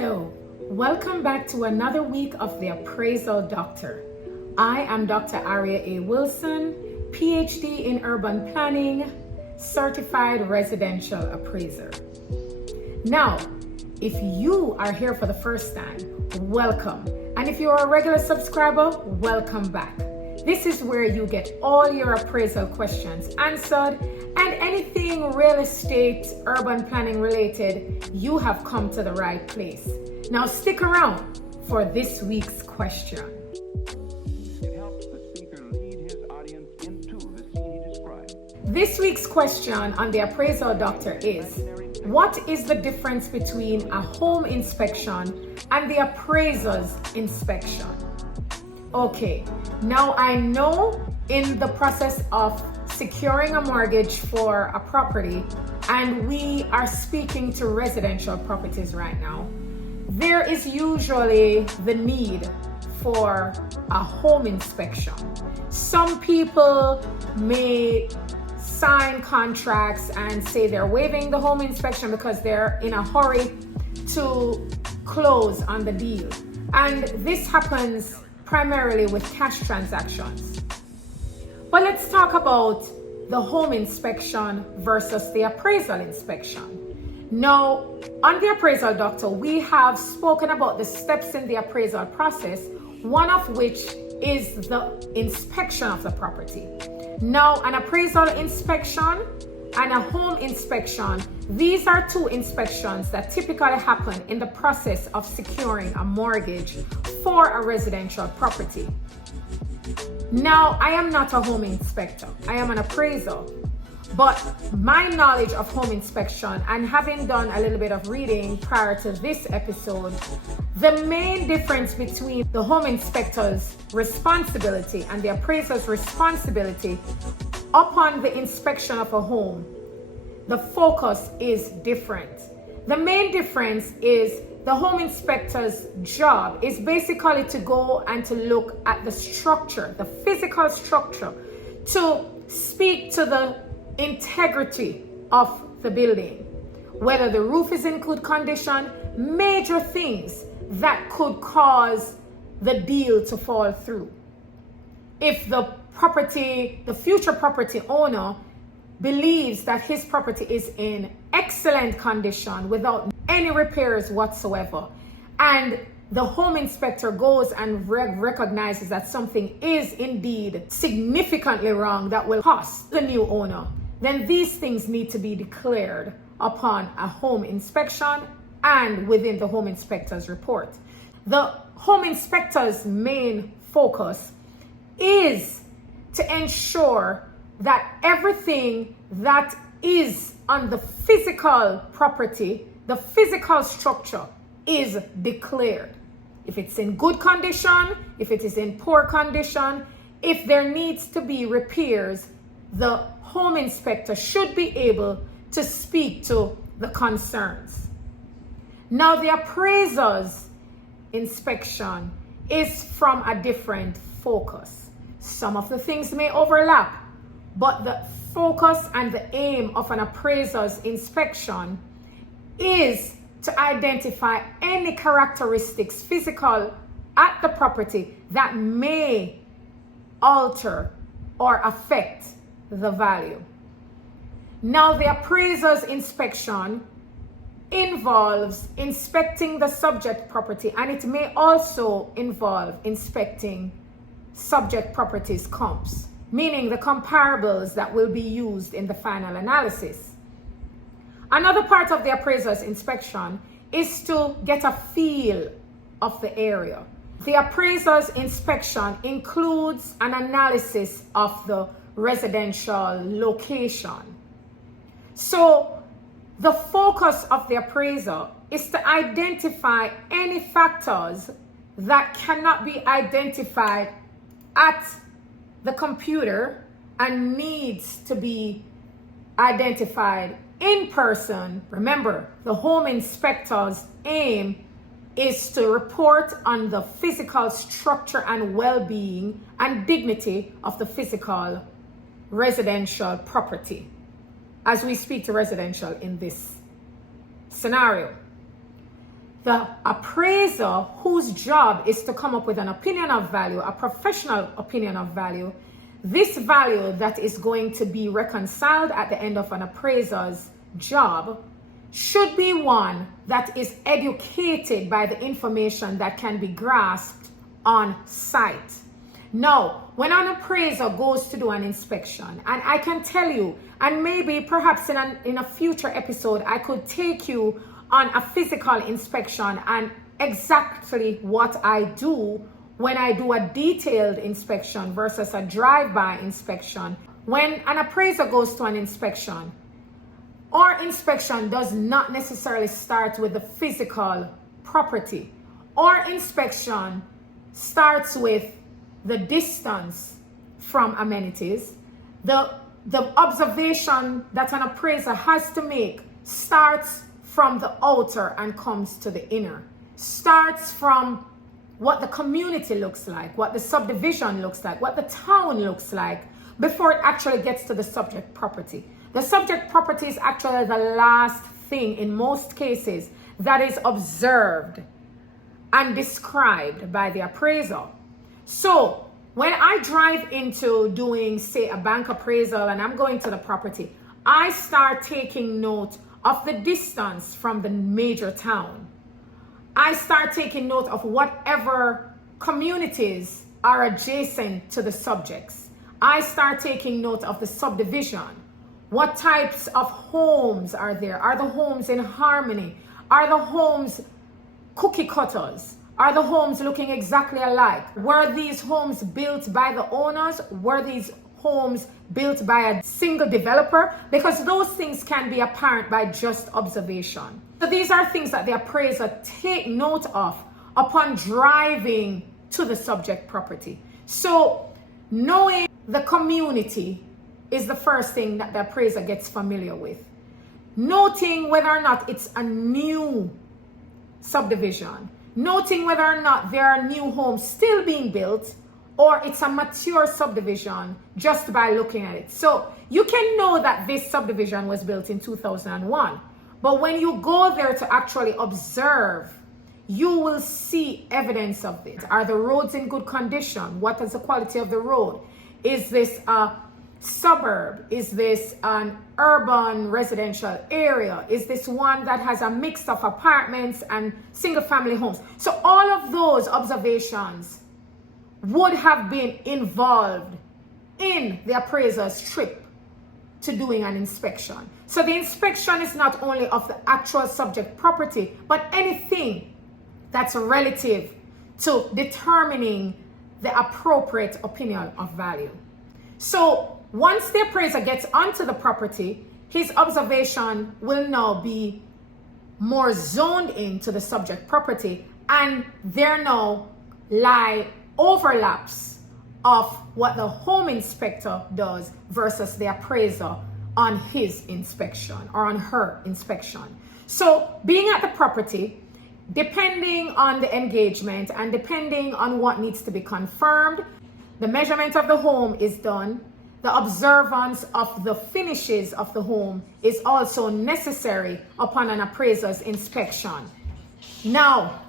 Hello, welcome back to another week of the Appraisal Doctor. I am Dr. Aria A. Wilson, PhD in Urban Planning, Certified Residential Appraiser. Now, if you are here for the first time, welcome. And if you're a regular subscriber, welcome back. This is where you get all your appraisal questions answered, and anything real estate, urban planning related, you have come to the right place. Now stick around for this week's question. It helps the speaker lead his audience into the scene he describes. This week's question on the Appraisal Doctor is, what is the difference between a home inspection and the appraiser's inspection? Okay, now I know in the process of securing a mortgage for a property, and we are speaking to residential properties right now, there is usually the need for a home inspection. Some people may sign contracts and say they're waiving the home inspection because they're in a hurry to close on the deal. And this happens primarily with cash transactions. But let's talk about the home inspection versus the appraisal inspection. Now, on the Appraisal Doctor, we have spoken about the steps in the appraisal process, one of which is the inspection of the property. Now, an appraisal inspection and a home inspection, these are two inspections that typically happen in the process of securing a mortgage for a residential property. Now, I am not a home inspector, I am an appraiser, but my knowledge of home inspection and having done a little bit of reading prior to this episode, the main difference between the home inspector's responsibility and the appraiser's responsibility upon the inspection of a home, the focus is different. The main difference is the home inspector's job is basically to go and to look at the structure, the physical structure, to speak to the integrity of the building, whether the roof is in good condition, major things that could cause the deal to fall through. If the future property owner believes that his property is in excellent condition without any repairs whatsoever, and the home inspector goes and recognizes that something is indeed significantly wrong that will cost the new owner, then these things need to be declared upon a home inspection and within the home inspector's report. The home inspector's main focus is to ensure that everything that is on the physical property, the physical structure, is declared. If it's in good condition, if it is in poor condition, if there needs to be repairs, the home inspector should be able to speak to the concerns. Now, the appraiser's inspection is from a different focus. Some of the things may overlap, but the focus and the aim of an appraiser's inspection is to identify any characteristics physical at the property that may alter or affect the value. Now, the appraiser's inspection involves inspecting the subject property, and it may also involve inspecting subject properties comps, meaning the comparables that will be used in the final analysis. Another part of the appraiser's inspection is to get a feel of the area. The appraiser's inspection includes an analysis of the residential location. So the focus of the appraiser is to identify any factors that cannot be identified at the computer and needs to be identified in person. Remember, the home inspector's aim is to report on the physical structure and well-being and dignity of the physical residential property, as we speak to residential in this scenario. The appraiser, whose job is to come up with an opinion of value, a professional opinion of value, this value that is going to be reconciled at the end of an appraiser's job should be one that is educated by the information that can be grasped on site. Now, when an appraiser goes to do an inspection, and I can tell you, and maybe perhaps in a future episode, I could take you on a physical inspection and exactly what I do when I do a detailed inspection versus a drive-by inspection. When an appraiser goes to an inspection, our inspection does not necessarily start with the physical property. Our inspection starts with the distance from amenities. The observation that an appraiser has to make starts from the outer and comes to the inner. Starts from what the community looks like, what the subdivision looks like, what the town looks like, before it actually gets to the subject property. The subject property is actually the last thing in most cases that is observed and described by the appraiser. So when I drive into doing, say, a bank appraisal and I'm going to the property, I start taking note of the distance from the major town. I start taking note of whatever communities are adjacent to the subjects. I start taking note of the subdivision. What types of homes are there? Are the homes in harmony? Are the homes cookie cutters? Are the homes looking exactly alike? Were these homes built by the owners? Were these homes built by a single developer? Because those things can be apparent by just observation. So these are things that the appraiser take note of upon driving to the subject property. So knowing the community is the first thing that the appraiser gets familiar with. Noting whether or not it's a new subdivision. Noting whether or not there are new homes still being built, or it's a mature subdivision just by looking at it. So you can know that this subdivision was built in 2001. But when you go there to actually observe, you will see evidence of it. Are the roads in good condition? What is the quality of the road? Is this a suburb? Is this an urban residential area? Is this one that has a mix of apartments and single family homes? So all of those observations would have been involved in the appraiser's trip to doing an inspection. So the inspection is not only of the actual subject property, but anything that's relative to determining the appropriate opinion of value. So once the appraiser gets onto the property, his observation will now be more zoned into the subject property, and there now lie overlaps of what the home inspector does versus the appraiser on his inspection or on her inspection. So being at the property, depending on the engagement and depending on what needs to be confirmed, the measurement of the home is done. The observance of the finishes of the home is also necessary upon an appraiser's inspection. Now,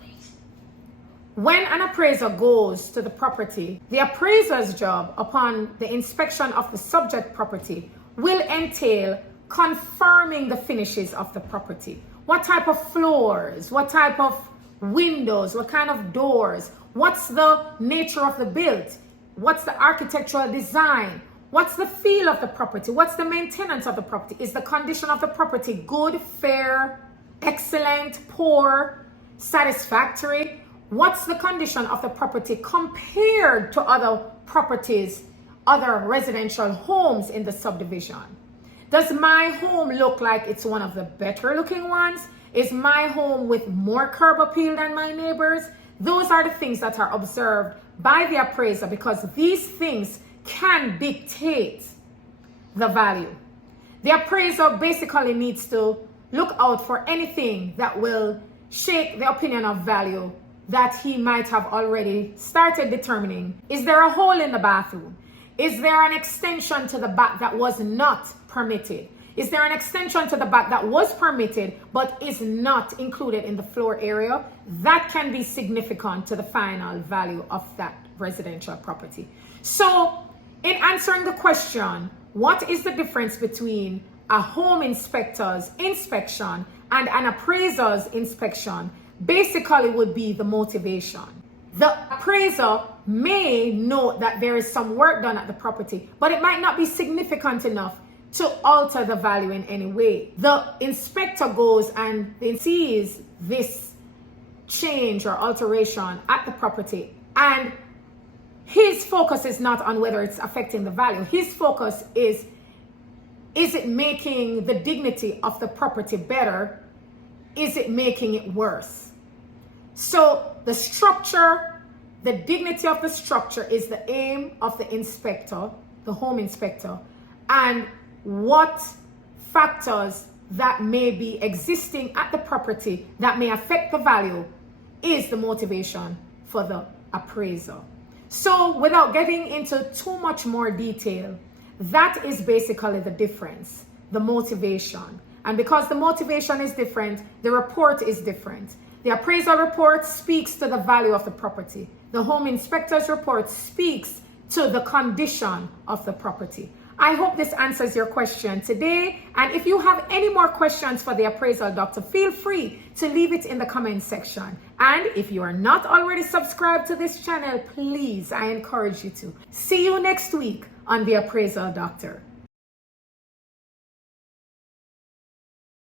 when an appraiser goes to the property, the appraiser's job upon the inspection of the subject property will entail confirming the finishes of the property. What type of floors, what type of windows, what kind of doors, what's the nature of the build, what's the architectural design, what's the feel of the property, what's the maintenance of the property, is the condition of the property good, fair, excellent, poor, satisfactory? What's the condition of the property compared to other properties, other residential homes in the subdivision? Does my home look like it's one of the better looking ones? Is my home with more curb appeal than my neighbors? Those are the things that are observed by the appraiser, because these things can dictate the value. The appraiser basically needs to look out for anything that will shake the opinion of value that he might have already started determining. Is there a hole in the bathroom? Is there an extension to the back that was not permitted? Is there an extension to the back that was permitted but is not included in the floor area? That can be significant to the final value of that residential property. So in answering the question, what is the difference between a home inspector's inspection and an appraiser's inspection? Basically would be the motivation. The appraiser may note that there is some work done at the property, but it might not be significant enough to alter the value in any way. The inspector goes and then sees this change or alteration at the property, and his focus is not on whether it's affecting the value. His focus is it making the dignity of the property better? Is it making it worse? So the structure, the dignity of the structure is the aim of the inspector, the home inspector, and what factors that may be existing at the property that may affect the value is the motivation for the appraiser. So without getting into too much more detail, that is basically the difference, the motivation. And because the motivation is different, the report is different. The appraisal report speaks to the value of the property. The home inspector's report speaks to the condition of the property. I hope this answers your question today. And if you have any more questions for the appraisal doctor, feel free to leave it in the comment section. And if you are not already subscribed to this channel, please, I encourage you to. See you next week on the Appraisal Doctor.